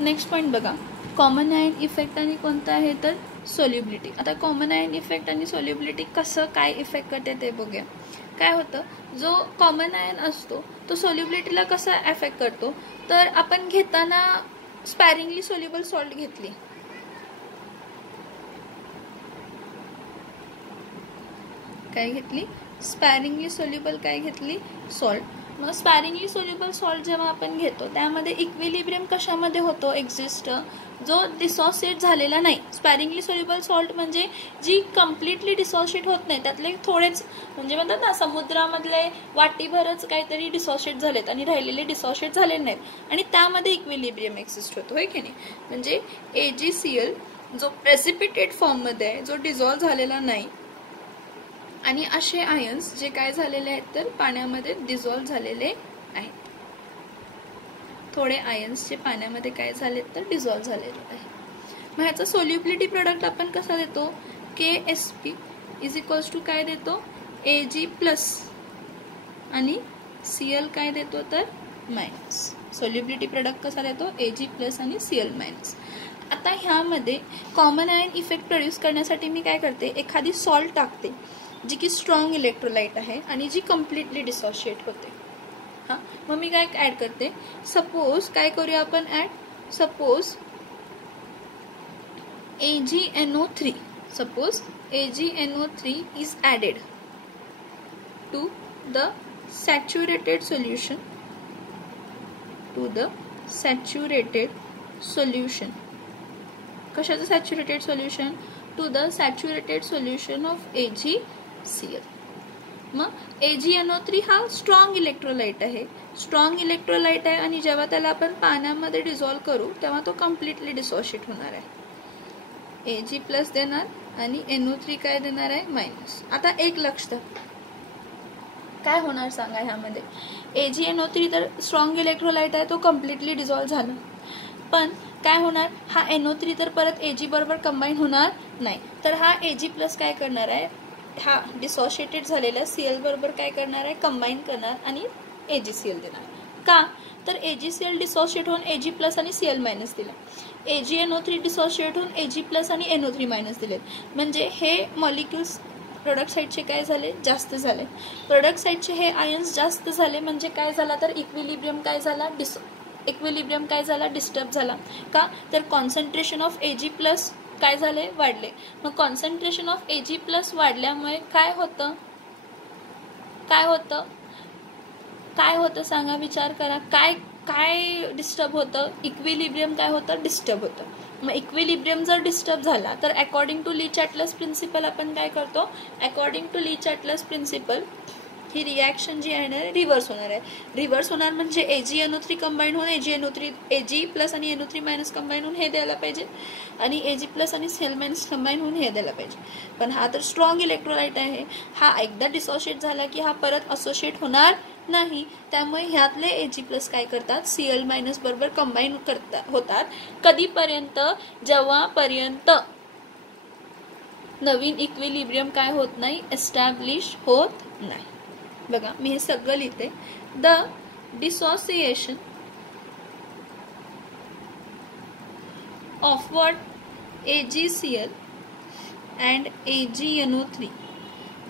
Next point बघा, common ion effect आणि कोणता आहे तर सोल्युबिलिटी. आता कॉमन आयन इफेक्ट आणि सोल्युबिलिटी कसं काय इफेक्ट करते ते बघूया. काय होतं, जो कॉमन आयन असतो तो सोल्युबिलिटीला कसा इफेक्ट करतो, तर आपण घेताना स्पॅरिंगली सोल्युबल सॉल्ट घेतली, काय घेतली, स्पॅरिंगली सोल्युबल काय घेतली, सॉल्ट. मग स्पॅरिंगली सोल्युबल सॉल्ट जेव्हा आपण घेतो त्यामध्ये इक्विलिब्रियम कशामध्ये होतो एक्झिस्ट, जो डिसोसिएट झालेला नाही. स्पॅरिंगली सोल्युबल सॉल्ट म्हणजे जी कम्प्लिटली डिसोसिएट होत नाही, त्यातले थोडेच म्हणजे म्हणतात ना समुद्रामधले वाटीभरच काहीतरी डिसोसिएट झालेत आणि राहिलेले डिसोसिएट झाले नाहीत आणि त्यामध्ये इक्विलिब्रियम एक्झिस्ट होतो, होय की नाही. म्हणजे AgCl जो प्रेसिपिटेट फॉर्ममध्ये आहे, जो डिझॉल्व्ह झालेला नाही, आणि असे आयन्स जे काय झालेले आहेत तर पाण्यामध्ये डिझॉल्व्ह झालेले आहेत. थोडे आयन्स जे पाण्यामध्ये काय झालेत तर डिझॉल्व्ह झालेले आहेत. मग ह्याचा सोल्युबिलिटी प्रोडक्ट आपण कसा देतो, KSP इज इक्वल्स टू काय देतो, Ag प्लस आणि Cl काय देतो तर मायनस. सोल्युबिलिटी प्रोडक्ट कसा देतो, Ag प्लस आणि Cl मायनस. आता ह्यामध्ये कॉमन आयन इफेक्ट प्रोड्यूस करण्यासाठी मी काय करते, एखादी सॉल्ट टाकते जी की स्ट्रॉंग इलेक्ट्रोलाइट आहे आणि जी कम्प्लिटली डिसोशिएट होते. हां, मग मी काय ॲड करते, सपोज काय करूया आपण add, suppose AgNO3, suppose AgNO3 is added to the saturated solution, to the saturated solution. कशाचं saturated solution, to the saturated solution of AgCl. मग AgNO3 हा स्ट्रॉंग इलेक्ट्रोलाइट आहे, स्ट्रॉंग इलेक्ट्रोलाइट आहे आणि जेव्हा त्याला आपण पाण्यामध्ये डिझॉल्व्ह करू तेव्हा तो कम्प्लिटली डिसोशिएट होणार आहे. Ag प्लस देणार आणि NO3 काय देणार आहे, मायनस. आता एक लक्ष द्या, काय होणार सांगा ह्यामध्ये, AgNO3 तर स्ट्रॉंग इलेक्ट्रोलाइट आहे, तो कम्प्लिटली डिझॉल्व्ह झाला, पण काय होणार, हा NO3 तर परत Ag बरोबर कंबाईन होणार नाही, तर हा Ag प्लस काय करणार आहे, हा डिसोशिएटेड झालेला Cl बरोबर काय करणार आहे, कंबाईन करणार आणि AgCl देणार. का तर AgCl डिसोशिएट होऊन Ag प्लस आणि Cl मायनस दिला, AgNO3 डिसोशिएट होऊन Ag प्लस आणि NO3 मायनस दिलेत. म्हणजे हे मॉलिक्युल्स प्रोडक्ट साईडचे काय झाले, जास्त झाले. प्रोडक्ट साईडचे हे आयन्स जास्त झाले म्हणजे काय झाला तर इक्विलिब्रियम काय झाला, इक्विलिब्रियम काय झाला, डिस्टर्ब झाला. का तर कॉन्सन्ट्रेशन ऑफ Ag प्लस काय झाले, वाढले. मग कॉन्सन्ट्रेशन ऑफ Ag प्लस वाढल्यामुळे काय होतं, काय होतं, काय होतं सांगा, विचार करा, काय काय डिस्टर्ब होतं, इक्विलिब्रियम काय होतं, डिस्टर्ब होतं. मग इक्विलिब्रियम जर डिस्टर्ब झाला तर अकॉर्डिंग टू लीच ॲटलस प्रिन्सिपल आपण काय करतो, अकॉर्डिंग टू लीच ॲटलस प्रिन्सिपल ही रिॲक्शन जी आहे ना रिव्हर्स होणार आहे. रिव्हर्स होणार म्हणजे AgNO3 कंबाईन होऊन Ag प्लस आणि NO3 मायनस कंबाईन होऊन हे द्यायला पाहिजे आणि Ag प्लस आणि Cl मायनस कंबाईन होऊन हे द्यायला पाहिजे. पण हा तर स्ट्रॉंग इलेक्ट्रोलाइट आहे, हा एकदा डिसोशिएट झाला की हा परत असोशिएट होणार नाही. त्यामुळे ह्यातले Ag प्लस काय करतात, Cl मायनस बरोबर कंबाईन होतात. कधीपर्यंत, जेव्हापर्यंत नवीन इक्विलिब्रियम काय होत नाही, एस्टॅब्लिश होत नाही. बघा मी हे सगळं लिहिते, the dissociation of what AgCl and AgNO3,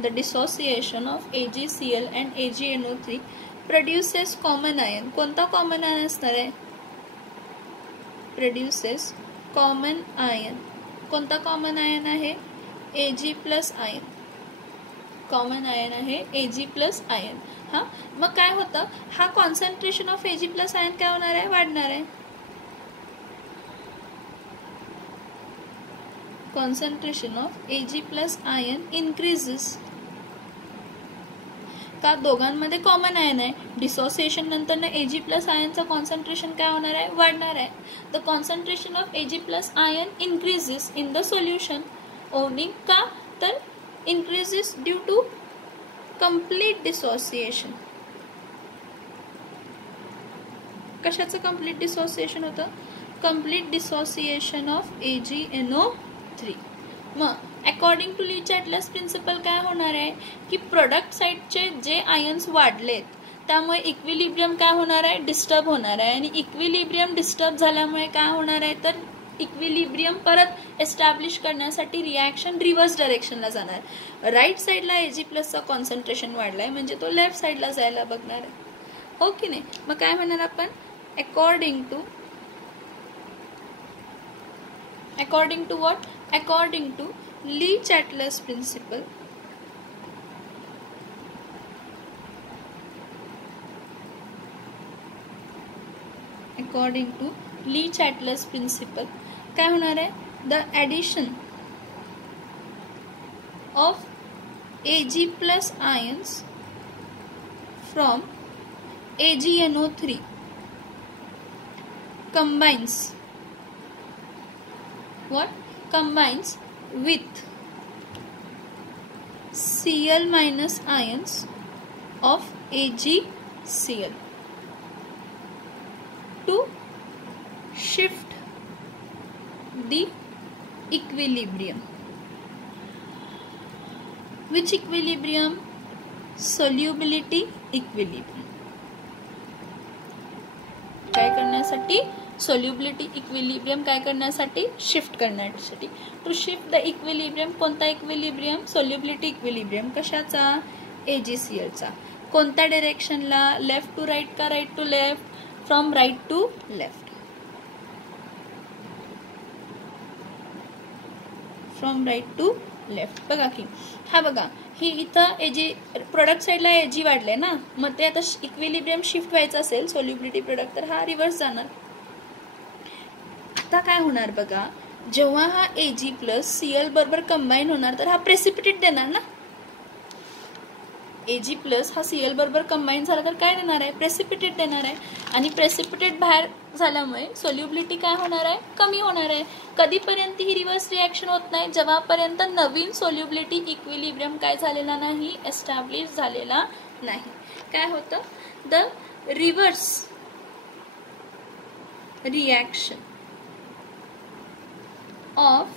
the dissociation of AgCl and AgNO3 produces common ion. कोणता कॉमन आयन असणार आहे, produces common ion. कोणता कॉमन आयन आहे, Ag plus ion, common ion आहे Ag प्लस आयन. हा मग काय होतं, हा concentration of Ag plus ion काय होणार आहे, वाढणार आहे. Concentration of Ag plus ion increases. का दोघांमध्ये कॉमन आयन आहे, डिसोसिएशन नंतर ना Ag प्लस आयनचं कॉन्सन्ट्रेशन काय होणार आहे, वाढणार आहे. The concentration of Ag plus ion increases in the solution. ओव्हनिंग का तर increases due to complete dissociation. कशाचं complete dissociation होतं, complete dissociation of AgNO3. मग अकॉर्डिंग टू लीच ॲटलस प्रिन्सिपल काय होणार आहे की प्रोडक्ट साईडचे जे आयन्स वाढलेत त्यामुळे इक्विलिब्रियम काय होणार आहे, डिस्टर्ब होणार आहे. आणि इक्विलिब्रियम डिस्टर्ब झाल्यामुळे काय होणार आहे, तर इक्विलिब्रियम परत एस्टॅब्लिश करण्यासाठी रिॲक्शन रिव्हर्स डायरेक्शनला जाणार. राईट साईडला Ag+चा कॉन्सन्ट्रेशन वाढलाय म्हणजे तो लेफ्ट साईडला जायला बघणार आहे, हो की नाही. मग काय म्हणणार आपण, according to what, according to Le Chatelier's principle, according to Le Chatelier's principle काय होणार आहे, the addition of Ag+ ions from AgNO3 combines with Cl- ions of AgCl to shift the equilibrium. Which equilibrium? Solubility equilibrium. काय करण्यासाठी, solubility equilibrium काय करण्यासाठी, shift करण्यासाठी. To shift the equilibrium, कोणता equilibrium, solubility equilibrium कशाचा, AgCl चा. कोणत्या डायरेक्शनला, लेफ्ट टू राईट का right to left, from right to left, from right to left. बघा की हा बघा, ही इथं Ag प्रोडक्ट साईडला Ag वाढले ना, मग ते आता इक्विलिब्रियम शिफ्ट व्हायचं असेल सोल्युबिलिटी प्रोडक्ट, तर हा रिव्हर्स जाणार. आता काय होणार बघा, जेव्हा हा Ag+Cl बरोबर कंबाईन होणार तर हा प्रेसिपिटेट देणार ना. Ag+ हा Cl बरोबर कंबाईन झाला तर काय देणार आहे, प्रेसिपिटेट देणार आहे. आणि प्रेसिपिटेट बाहेर झाल्यामुळे सोल्युबिलिटी काय होणार आहे, कमी होणार आहे. कधीपर्यंत ही रिव्हर्स रिॲक्शन होत नाही, जेव्हापर्यंत नवीन सोल्युबिलिटी इक्विलिब्रियम काय झालेला नाही, एस्टॅब्लिश झालेला नाही. काय होतं, the reverse reaction of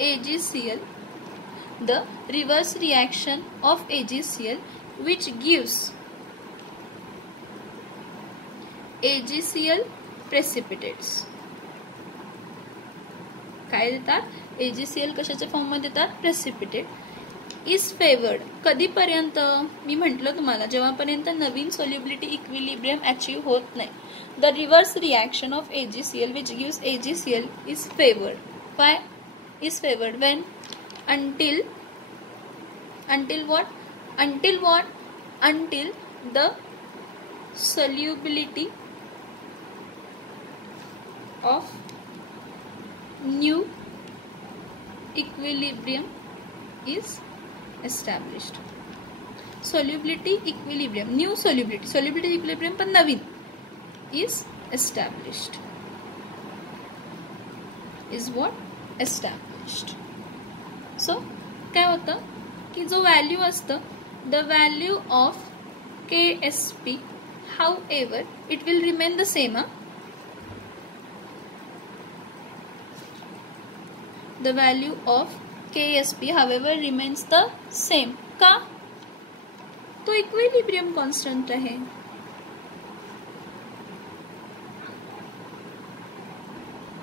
AgCl, the reverse reaction of AgCl which gives AgCl precipitates. काय देतात, AgCl कशाच्या फॉर्म मध्ये देतात, प्रेसिपिटेट. इज फेवर्ड कधीपर्यंत, मी म्हटलं तुम्हाला जेव्हापर्यंत नवीन सोल्युबिलिटी इक्विलिब्रियम अचीव होत नाही. The reverse reaction of AgCl which gives AgCl is favored. Why is favored? When? Until what? Until the solubility of new equilibrium is established. Solubility equilibrium, new solubility equilibrium पण नवीन is established. Is what? Established. So काय होतं की जो value असतं, the value of KSP, however it will remain the same. The value of KSP however remains the same. का, तो equilibrium constant आहे.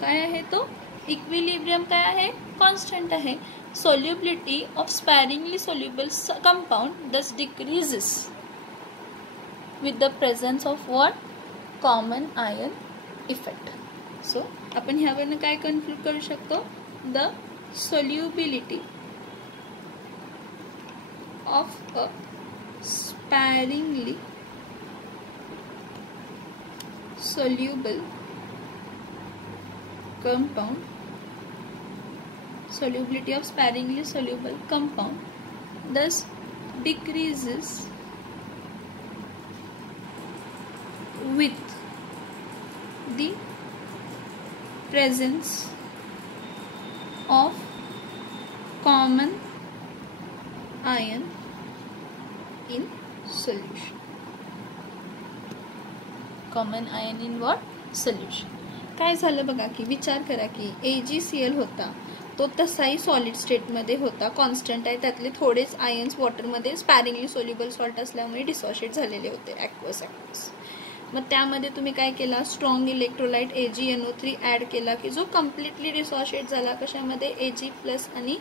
काय आहे तो, इक्विलिब्रियम काय आहे, कॉन्स्टंट आहे. Solubility of sparingly soluble compound thus decreases with the presence of what, common ion effect. So आपण ह्यावरनं काय कन्क्लूड करू शकतो, the solubility of a sparingly soluble compound, solubility of sparingly soluble compound thus decreases with the presence of common ion in solution. Common ion in what? Solution. काय झालं बघा की, विचार करा की AgCl होता, तो तसाही सॉलिड स्टेटमध्ये होता, कॉन्स्टंट आहे. त्यातले थोडेच आयन्स वॉटरमध्ये स्पॅरिंगली सोल्युबल सॉल्ट असल्यामुळे डिसॉशिएट झालेले होते ॲक्वस. मग त्यामध्ये तुम्ही काय केला, स्ट्रॉंग इलेक्ट्रोलाइट AgNO3 ॲड केला की जो कम्प्लिटली डिसॉशिएट झाला. कशामध्ये, Ag+ आणि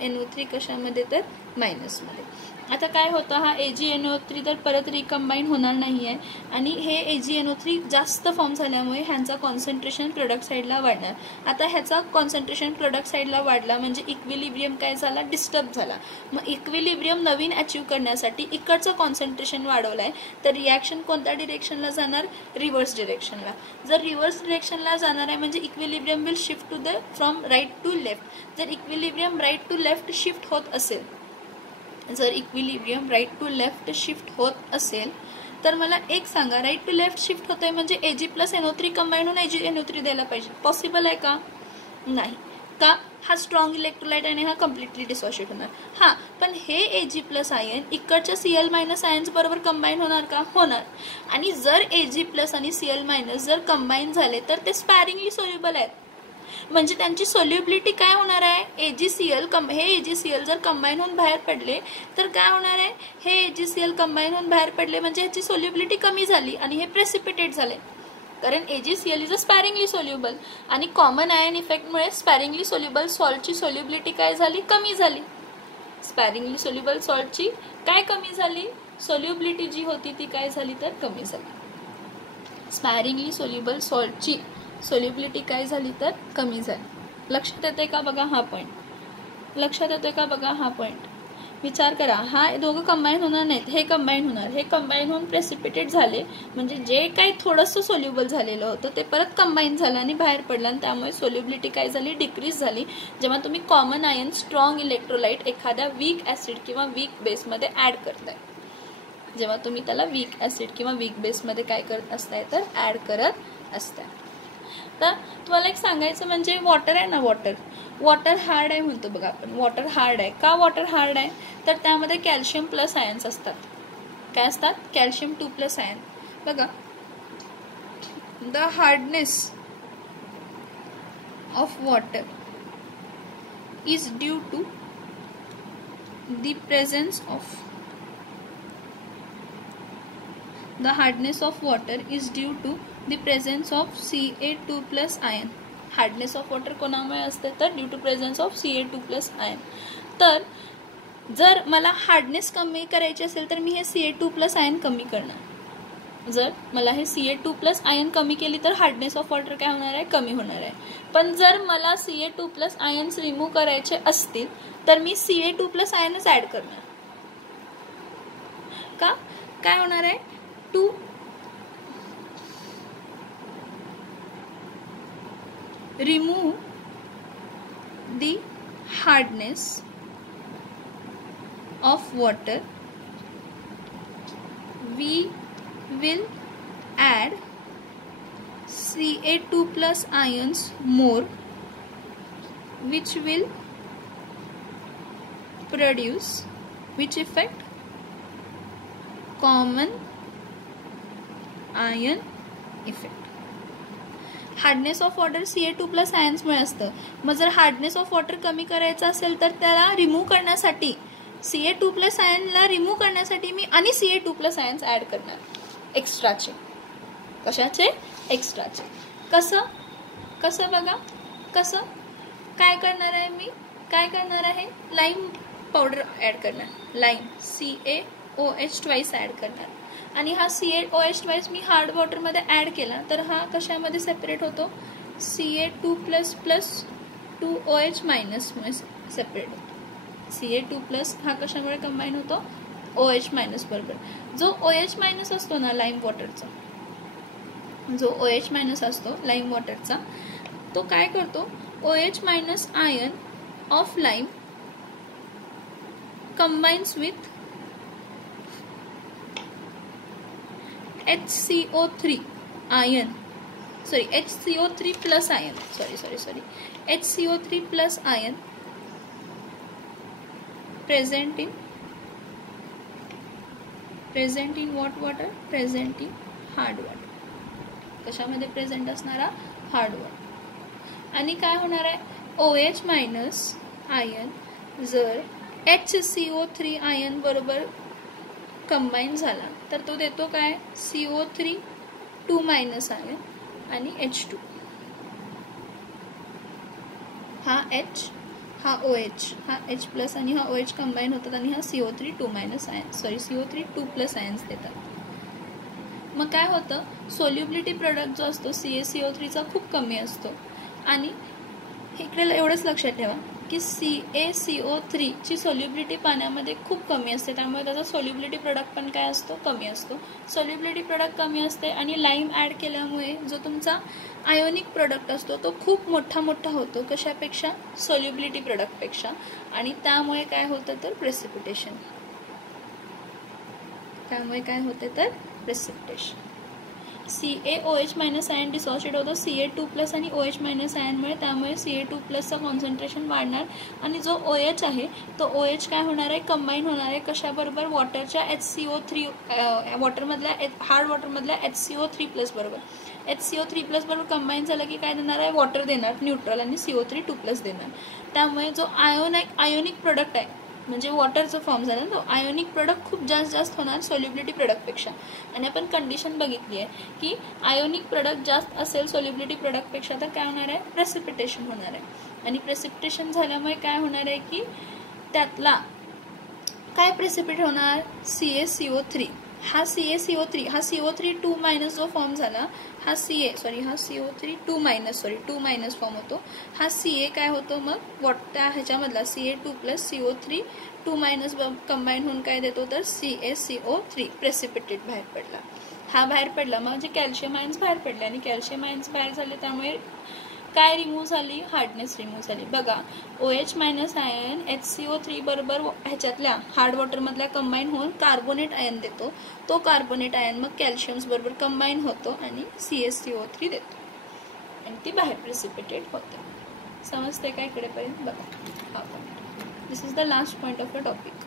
NO3 कशामध्ये, तर मायनसमध्ये. आता काय होतं, हा AgNO3 तर परत रिकम्बाईन होणार नाही आहे आणि हे AgNO3 जास्त फॉर्म झाल्यामुळे ह्यांचा कॉन्सन्ट्रेशन प्रोडक्ट साईडला वाढणार. आता ह्याचा कॉन्सन्ट्रेशन प्रोडक्ट साईडला वाढला म्हणजे इक्विलिब्रियम काय झाला, डिस्टर्ब झाला. मग इक्विलिब्रियम नवीन अचीव करण्यासाठी इकडचं कॉन्सन्ट्रेशन वाढवलं आहे, तर रिॲक्शन कोणत्या डिरेक्शनला जाणार, रिव्हर्स डिरेक्शनला. जर रिव्हर्स डिरेक्शनला जाणार आहे म्हणजे equilibrium will shift to the from right to left. जर equilibrium right to left shift होत असेल, जर equilibrium right to left shift होत असेल तर मला एक सांगा, राईट टू लेफ्ट शिफ्ट होतंय म्हणजे Ag+NO3 कंबाईन होऊन AgNO3 द्यायला पाहिजे. पॉसिबल आहे का, नाही. का, हा स्ट्रॉंग इलेक्ट्रोलाइट आणि हा कम्प्लिटली डिसॉशिएट होणार. हां, पण हे Ag+ आयन इकडच्या Cl- आयन्स बरोबर कंबाईन होणार का, होणार. आणि जर Ag+ आणि Cl- जर कंबाईन झाले तर ते स्पॅरिंगली सोल्युबल आहेत. म्हणजे त्यांची सोल्युबिलिटी काय होणार आहे, AgCl हे AgCl जर कंबाईन होऊन बाहेर पडले तर काय होणार आहे, हे AgCl कंबाईन होऊन बाहेर पडले म्हणजे ह्याची सोल्युबिलिटी कमी झाली आणि हे प्रेसिपिटेट झाले. कारण AgCl इज अ स्पॅरिंगली सोल्युबल आणि कॉमन आयन इफेक्टमुळे स्पॅरिंगली सोल्युबल सॉल्टची सोल्युबिलिटी काय झाली, कमी झाली. स्पॅरिंगली सोल्युबल सॉल्टची काय कमी झाली, सोल्युबिलिटी जी होती ती काय झाली तर कमी झाली. स्पॅरिंगली सोल्युबल सॉल्टची सोल्युबिलिटी काय झाली तर कमी झाली. लक्षात येते का बघा हा पॉईंट, लक्षात येते का बघा हा पॉईंट. विचार करा, हा दोघं कंबाईन होणार नाहीत, हे कंबाईन होणार. हे कंबाईन होऊन प्रेसिपिटेट झाले म्हणजे जे काही थोडंसं सोल्युबल झालेलं होतं ते परत कंबाईन झालं आणि बाहेर पडलं आणि त्यामुळे सोल्युबिलिटी काय झाली, डिक्रीज झाली. जेव्हा तुम्ही कॉमन आयन स्ट्रॉंग इलेक्ट्रोलाइट एखाद्या वीक ॲसिड किंवा वीक बेसमध्ये ॲड करताय, जेव्हा तुम्ही त्याला वीक ॲसिड किंवा वीक बेसमध्ये काय करत असताय तर ॲड करत असताय. तर तुम्हाला एक सांगायचं म्हणजे वॉटर आहे ना, वॉटर हार्ड आहे म्हणतो बघा आपण. वॉटर हार्ड आहे का, वॉटर हार्ड आहे तर त्यामध्ये कॅल्शियम प्लस आयन्स असतात. काय असतात, कॅल्शियम 2+ आयन. बघा, the hardness of water is due to the presence of the presence of Ca2+ ion. Hardness of water कोणामुळे असते तर due to presence of Ca2+ ion. तर जर मला हार्डनेस कमी करायची असेल तर मी हे Ca2+ आयन कमी करणार. जर मला हे Ca2+ आयन कमी केली तर हार्डनेस ऑफ वॉटर काय होणार आहे, कमी होणार आहे. पण जर मला Ca2+ आयन्स रिमूव्ह करायचे असतील तर मी Ca2+ आयनच ॲड करणार. का, काय होणार आहे, to remove the hardness of water, we will add Ca2+ ions more, which will produce which effect, common ion effect. Hardness of water Ca2+ आयन्समुळे असतं. मग जर हार्डनेस ऑफ वॉटर कमी करायचं असेल तर त्याला रिमूव्ह करण्यासाठी, Ca2+ आयनला रिमूव्ह करण्यासाठी मी आणि Ca2+ आयन्स ॲड करणार एक्स्ट्राचे. कशाचे, एक्स्ट्राचे. कसं कसं बघा, कसं काय करणार आहे मी, काय करणार आहे, लाईम पावडर ॲड करणार. लाईम CaOH2 ॲड करणार आणि हा CaOH2 मी हार्ड वॉटरमध्ये ॲड केला तर हा कशामध्ये सेपरेट होतो, Ca2+ 2OH- मुळे सेपरेट होतो. Ca2+ हा कशामुळे कंबाईन होतो, OH- बरोबर. जो OH- असतो ना लाईम वॉटरचा, जो OH- असतो लाईम वॉटरचा, तो काय करतो, OH- ion of lime combines with HCO3 ion, sorry, HCO3+ ion, sorry, HCO3+ ion present in what water, present in hard water. कशामध्ये प्रेझेंट असणारा, हार्ड वॉटर. आणि काय होणार आहे, OH मायनस आयन जर HCO3 आयन बरोबर कंबाईन झाला तर तो देतो काय, CO3 2 मायनस आयन आणि H2. हा H, हा OH, हा H प्लस आणि हा OH कंबाईन होतात आणि हा CO3 2 minus ion CO3 2 plus ions देतात. मग काय होतं, सोल्युबिलिटी प्रोडक्ट जो असतो CaCO3चा खूप कमी असतो आणि इकडे एवढंच लक्षात ठेवा की CaCO3 ची सोल्युबिलिटी पाण्यामध्ये खूप कमी असते, त्यामुळे त्याचा सोल्युबिलिटी प्रोडक्ट पण काय असतो, कमी असतो. सोल्युबिलिटी प्रोडक्ट कमी असते आणि लाईम ॲड केल्यामुळे जो तुमचा आयोनिक प्रोडक्ट असतो तो खूप मोठा होतो, कशापेक्षा, सोल्युबिलिटी प्रोडक्टपेक्षा, आणि त्यामुळे काय होतं तर प्रेसिपिटेशन. त्यामुळे काय होते तर प्रेसिपिटेशन. CaOH मायनस आयन डिसॉसिएट होतो Ca2 प्लस आणि OH मायनस आयनमुळे, त्यामुळे Ca2 प्लसचं कॉन्सन्ट्रेशन वाढणार आणि जो OH आहे तो OH काय होणार आहे, कंबाईन होणार आहे कशाबरोबर, वॉटरच्या HCO3 वॉटरमधल्या हार्ड वॉटरमधल्या HCO3 प्लस बरोबर. HCO3 प्लस बरोबर कंबाईन झालं की काय देणार आहे, वॉटर देणार न्यूट्रल आणि CO3 2 प्लस देणार. त्यामुळे जो आयोनिक प्रोडक्ट आहे म्हणजे वॉटरचं फॉर्म झालं तो आयोनिक प्रोडक्ट खूप जास्त होणार सोल्युबिलिटी प्रोडक्टपेक्षा. आणि आपण कंडिशन बघितली आहे की आयोनिक प्रोडक्ट जास्त असेल सोल्युबिलिटी प्रोडक्टपेक्षा तर काय होणार आहे, प्रेसिपिटेशन होणार आहे. आणि प्रेसिपिटेशन झाल्यामुळे काय होणार आहे की त्यातला काय प्रेसिपिट होणार, CaCO3. हा CaCO3 हा CO3 2 मायनस जो फॉर्म झाला हा CO3 2 मायनस फॉर्म होतो. हा Ca काय होतो मग त्या ह्याच्यामधला Ca2 plus CO3 2 minus combine होऊन काय देतो तर CaCO3 प्रेसिपिटेट बाहेर पडला. हा बाहेर पडला म्हणजे कॅल्शियम आयन्स बाहेर पडले आणि कॅल्शियम आयन्स बाहेर झाले त्यामुळे काय रिमूव्ह झाली, हार्डनेस रिमूव्ह झाली. बघा OH मायनस आयन HCO3 बरोबर ह्याच्यातल्या हार्ड वॉटरमधल्या कंबाईन होऊन कार्बोनेट आयन देतो. तो कार्बोनेट आयन मग कॅल्शियम्स बरोबर कंबाईन होतो आणि CaCO3 देतो आणि ती बाहेर प्रेसिपिटेट होते. समजते का इकडेपर्यंत? बघा हा point. This is the last point of the topic.